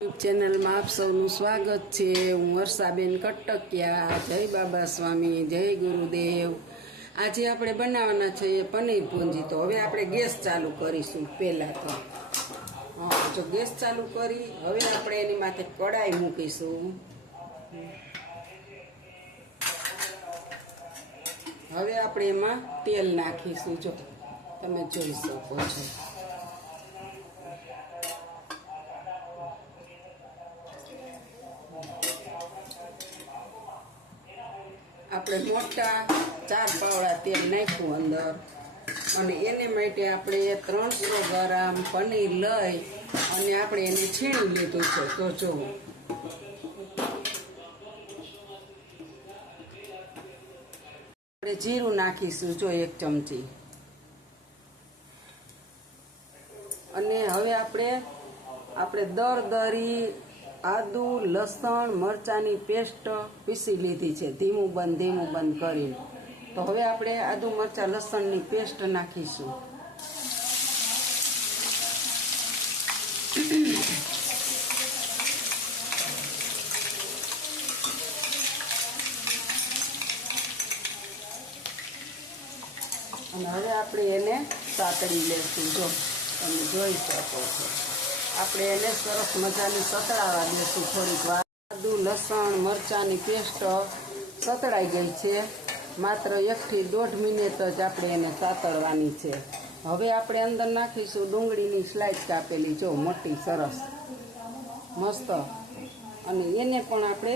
YouTube ચેનલમાં આપ સૌનું સ્વાગત છે। હું વર્ષાબેન કટકિયા। જય બાબા સ્વામી, જય ગુરુદેવ। આજે આપણે બનાવવાના છે પનીર ભુંજી। તો હવે આપણે ગેસ ચાલુ કરીશું। પહેલાં તો જો ગેસ ચાલુ કરી હવે આપણે એની માથે કડાઈ મૂકીશું। હવે આપણે એમાં તેલ નાખીશું। જો તમે જોઈ શકો છો। આપણે મોટા 4 પાવડા તેલ નાખ્યું અંદર અને એને માટે આપણે 300 ગ્રામ પનીર લઈ અને આપણે એને છીણી લીધું છે। તો જો આપણે જીરું નાખીશું જો 1 ચમચી અને હવે આપણે દરદરી આદુ લસણ મરચાની પેસ્ટ પીસી લીધી છે ધીમું બંધ કરીને। તો હવે આપણે આદુ મરચા લસણની પેસ્ટ નાખીશું। અને હવે આપણે એને સાતળી લેશું। જો તમે જોઈ શકો છો। આપણે એને સરસ મજાની સતળાવા દેશું થોડીક વાર। આદુ લસણ મરચાંની પેસ્ટ સતળાઈ ગઈ છે। માત્ર 1 થી 1.5 મિનિટ જ આપણે એને સાતળવાની છે। હવે આપણે અંદર નાખીશું ડુંગળીની સ્લાઇસ કાપેલી જો મોટી સરસ મસ્ત અને એને પણ આપણે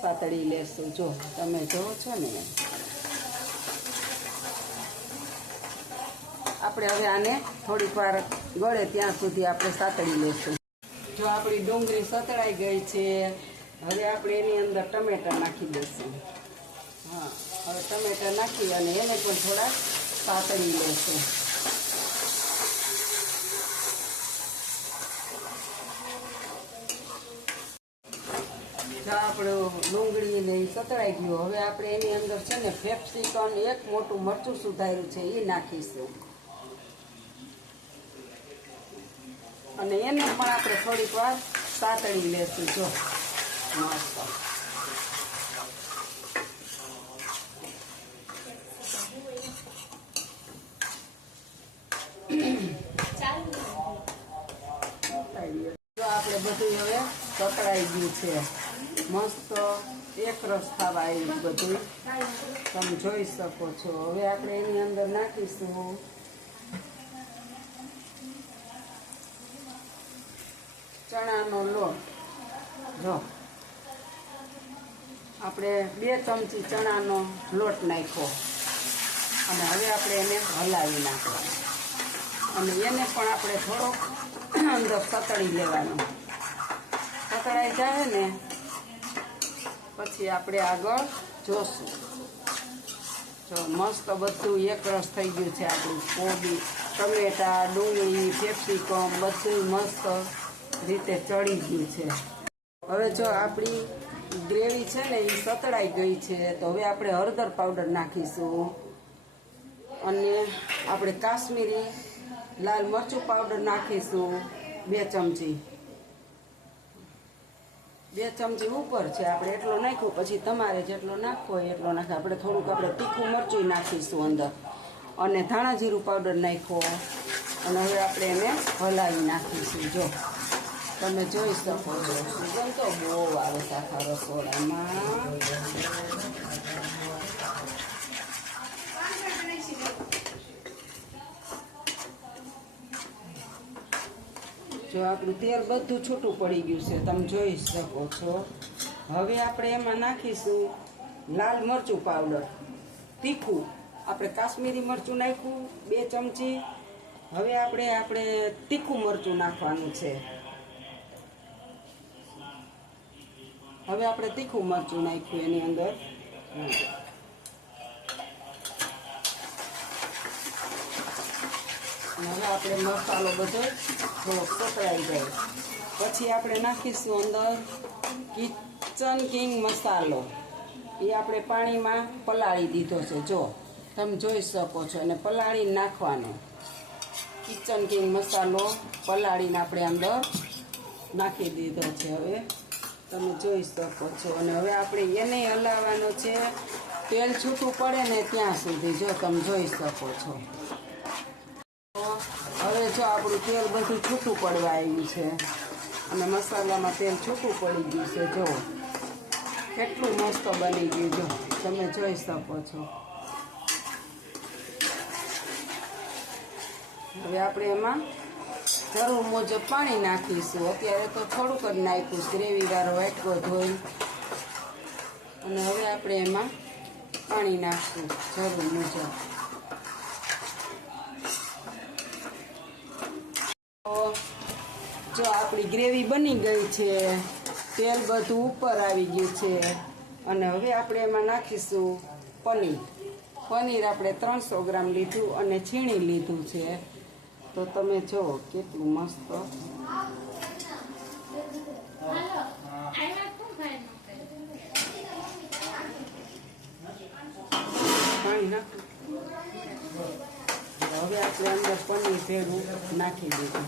સાતળી લેશું। જો તમે જોવો છો ને આપણે હવે આને થોડીક વાર ગળે ત્યાં સુધી આપણે સાતળી લેશું। જો આપણી ડુંગળી સતળાઈ ગઈ છે હવે આપણે એની અંદર ટમેટા નાખી દઈશું। હવે ટમેટા નાખી અને એને પણ થોડા સાતળી લેશું। જો આપણું ડુંગળી ને સતળાઈ ગયું હવે આપણે એની અંદર છે ને કેપ્સિકમ 1 મોટું મરચું સુધાર્યું છે એ નાખીશું અને એને પણ આપણે થોડીક વાર સાતળી લેશું। જો મસ્ત જો આપણે બધું હવે સતળાઈ ગયું છે મસ્ત એક રસ થવા આવ્યું બધું તમે જોઈ શકો છો। હવે આપણે એની અંદર નાખીશું ચણાનો લોટ। જો આપણે 2 ચમચી ચણાનો લોટ નાખ્યો અને હવે આપણે એને હલાવી નાખવાનું અને એને પણ આપણે થોડોક અંદર સતળી લેવાનું। સતળાઈ જાય ને પછી આપણે આગળ જોશું। જો મસ્ત બધું એક રસ થઈ ગયું છે। આપણું કોબી ટમેટા ડુંગળી કેપ્સિકમ બધું મસ્ત રીતે ચડી ગયું છે। હવે જો આપણી ગ્રેવી છે ને એ સતળાઈ ગઈ છે તો હવે આપણે હળદર પાવડર નાખીશું અને આપણે કાશ્મીરી લાલ મરચું પાવડર નાખીશું 2 ચમચી 2 ચમચી ઉપર છે આપણે એટલો નાખ્યું પછી તમારે જેટલો નાખવો હોય એટલો નાખે। આપણે થોડુંક આપણે તીખું મરચું નાખીશું અંદર અને ધાણા જીરું પાવડર નાખ્યો અને હવે આપણે એને હલાવી નાખીશું। જો તમે જોઈ શકો છો સુગંધ તો બહુ આવે છે આખા રસોડામાં। જો આપણું તેલ બધું છૂટું પડી ગયું છે તમે જોઈ શકો છો। હવે આપણે એમાં નાખીશું લાલ મરચું પાવડર તીખું આપણે કાશ્મીરી મરચું નાખ્યું 2 ચમચી હવે આપણે તીખું મરચું નાખવાનું છે। હવે આપણે તીખું મરચું નાખ્યું એની અંદર હવે આપણે મસાલો બધો થોડોક સતળાઈ જાય પછી આપણે નાખીશું અંદર કિચન કિંગ મસાલો એ આપણે પાણીમાં પલાળી દીધો છે। જો તમે જોઈ શકો છો એને પલાળી નાખવાનો કિચન કિંગ મસાલો પલાળીને આપણે અંદર નાખી દીધો છે. હવે તમે જોઈ શકો છો. અને હવે આપણે એને હલાવવાનો છે તેલ છૂટું પડે ને ત્યાં સુધી. જો તમે જોઈ શકો છો. હવે જો આપણું તેલ બધું છૂટું પડવા આવ્યું છે અને મસાલામાં તેલ છૂટું પડી ગયું છે. જો કેટલું મસ્ત બની ગયું. જો તમે જોઈ શકો છો. હવે આપણે એમાં જરૂર મુજબ પાણી નાખીશું. અત્યારે તો થોડુંક જ નાખ્યું, ગ્રેવી વાળો વાટકો ધોઈ. અને હવે આપણે એમાં પાણી નાખશું જરૂર મુજબ. જો આપણી ગ્રેવી બની ગઈ છે, તેલ બધું ઉપર આવી ગયું છે. અને હવે આપણે એમાં નાખીશું પનીર. પનીર આપણે 300 ગ્રામ લીધું અને છીણી લીધું છે. તો તમે જુઓ કેટલું મસ્ત. પાણી નાખું. હવે આપણે અંદર પનીર ભેગું નાખી દીધું.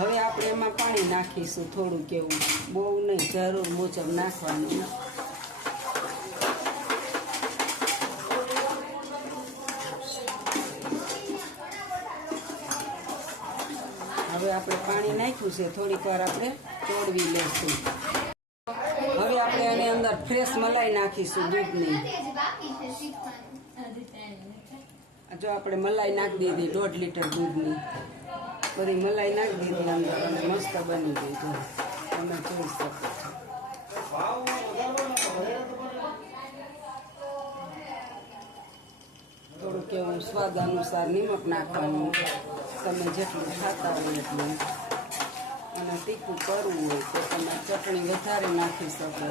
હવે આપણે એમાં પાણી નાખીશું થોડું કેવું, બહુ નહીં, જરૂર મુજબ નાખવાનું. હવે આપણે પાણી નાખ્યું છે, થોડીક વાર આપણે ચોળવી લઈશું. હવે આપણે એની અંદર ફ્રેશ મલાઈ નાખીશું દૂધની. જો આપણે મલાઈ નાખી દીધી 1.5 લીટર દૂધની. બધી મલાઈ નાખી દીધી અંદર અને મસ્ત બની ગઈ. જો તમે જોઈ શકો છો. થોડું કેવું સ્વાદ અનુસાર નિમક નાખવાનું, તમે જેટલું ખાતા હોય એટલું. અને તીખું કરવું હોય તો તમે ચટણી વધારે નાખી શકો.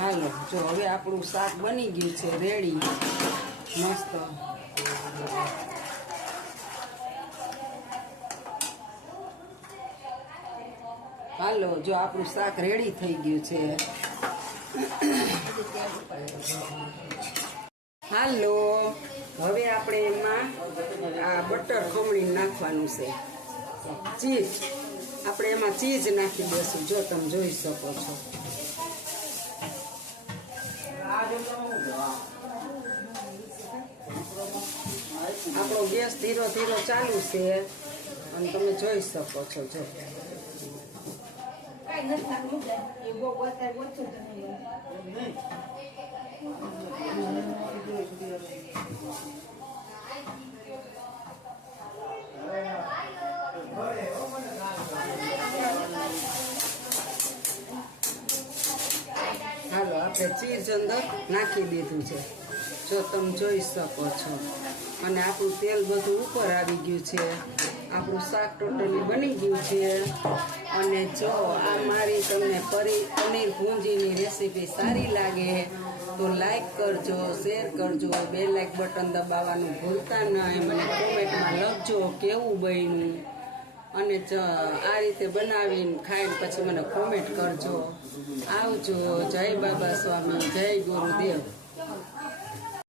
હાલો, જો હવે આપણું શાક બની ગયું છે રેડી, મસ્ત. હાલો, જો આપણું શાક રેડી થઈ ગયું છે. હાલો, હવે આપણે એમાં આ બટર ખમણી નાખવાનું છે. ચીઝ આપણે એમાં ચીઝ નાખી દઈશું. જો તમે જોઈ શકો છો. આપણો ગેસ ધીરો ધીરો ચાલુ છે અને તમે જોઈ શકો છો. જો હાલો, આપણે ચીઝ અંદર નાખી દીધું છે. જો તમે જોઈ શકો છો. અને આપણું તેલ બધું ઉપર આવી ગયું છે. આપણું શાક ટોટલી બની ગયું છે. અને જો આ મારી તમને પનીર ભુંજીની રેસીપી સારી લાગે તો લાઈક કરજો, શેર કરજો, બે લાઈક બટન દબાવવાનું ભૂલતા નહીં. મને કોમેન્ટમાં લખજો કેવું બન્યું. અને આ રીતે બનાવીને ખાઈને પછી મને કોમેન્ટ કરજો. આવજો. જય બાબા સ્વામી, જય ગુરુદેવ.